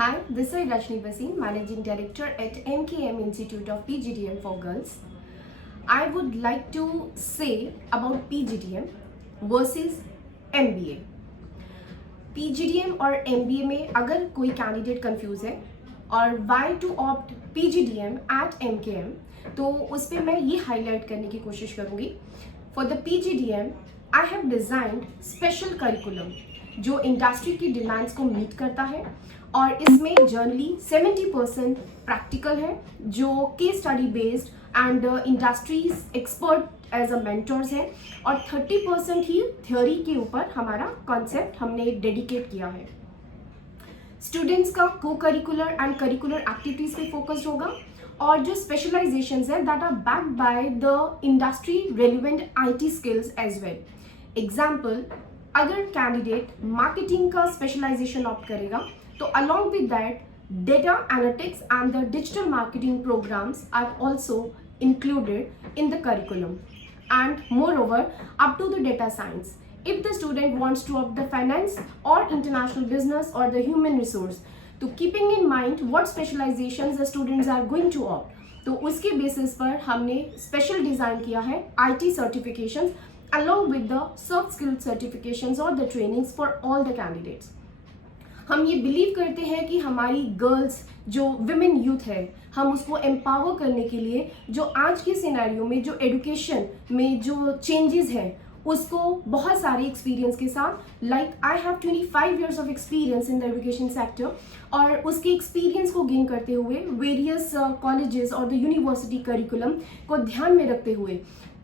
Hi, this is Rashni Basin, Managing Director at MKM Institute of PGDM for Girls. I would like to say about PGDM versus MBA. PGDM और MBA में अगर कोई candidate confuse है और why to opt PGDM at MKM, तो उस पर मैं ये हाईलाइट करने की कोशिश करूँगी. For the PGDM, I have designed special curriculum जो इंडस्ट्री की डिमांड्स को मीट करता है और इसमें जनरली 70% प्रैक्टिकल है जो case study based and industries expert as a mentors है और 30% ही थ्योरी के ऊपर हमारा कॉन्सेप्ट हमने डेडिकेट किया है. स्टूडेंट्स का co-curricular and curricular activities पे फोकस्ड होगा और जो स्पेशलाइजेशंस है that are backed by the industry relevant IT skills as well. Example, अगर कैंडिडेट मार्केटिंग का स्पेशलाइजेशन ऑप्ट करेगा तो along with that data analytics and the digital marketing programmes are also included in the curriculum, and moreover up to the data science. If the student wants to opt the finance or international business or the human resource, तो keeping in mind what specializations the students are going to opt, तो उसके basis पर हमने special design किया है IT certifications along with the soft skill certifications or the trainings for all the candidates. हम ये believe करते हैं कि हमारी गर्ल्स जो विमेन यूथ है हम उसको एम्पावर करने के लिए जो आज के सिनेरियो में जो एजुकेशन में जो चेंजेस हैं उसको बहुत सारे एक्सपीरियंस के साथ like I have 25 years of experience in the education sector और उसके एक्सपीरियंस को गेन करते हुए वेरियस कॉलेजेस और द यूनिवर्सिटी करिकुलम को ध्यान में रखते हुए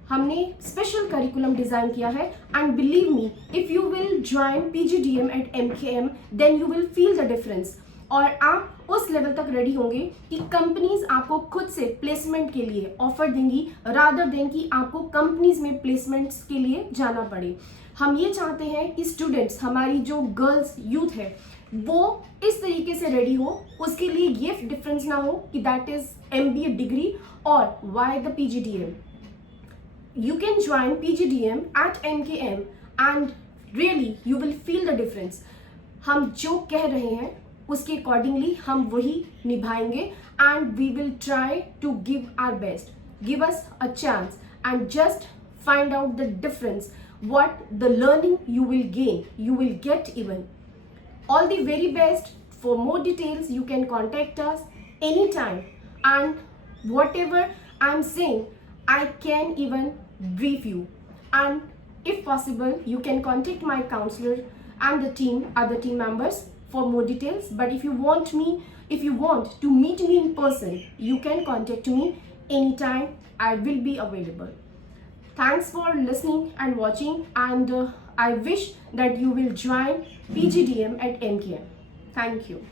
हमने स्पेशल करिकुलम डिज़ाइन किया है. And believe me, if you will join PGDM at MKM then you will feel the difference और आप उस लेवल तक रेडी होंगे कि कंपनीज आपको खुद से प्लेसमेंट के लिए ऑफर देंगी रादर देन कि आपको कंपनीज में प्लेसमेंट्स के लिए जाना पड़े. हम ये चाहते हैं कि स्टूडेंट्स, हमारी जो गर्ल्स यूथ है वो इस तरीके से रेडी हो, उसके लिए ये डिफरेंस ना हो कि दैट इज MBA डिग्री और why the PGDM. You can join PGDM at MKM and really you will feel the difference. हम जो कह रहे हैं उसके अकॉर्डिंगली हम वही निभाएंगे and we will try to give our best. Give us a chance and just find out the difference, what the learning you will gain, you will get even. All the very best. For more details you can contact us anytime and whatever I'm saying I can even brief you, and if possible you can contact my counselor and the team, other team members for more details. But if you want to meet me in person, you can contact me anytime. I will be available. Thanks for listening and watching, and I wish that you will join PGDM at MKM. Thank you.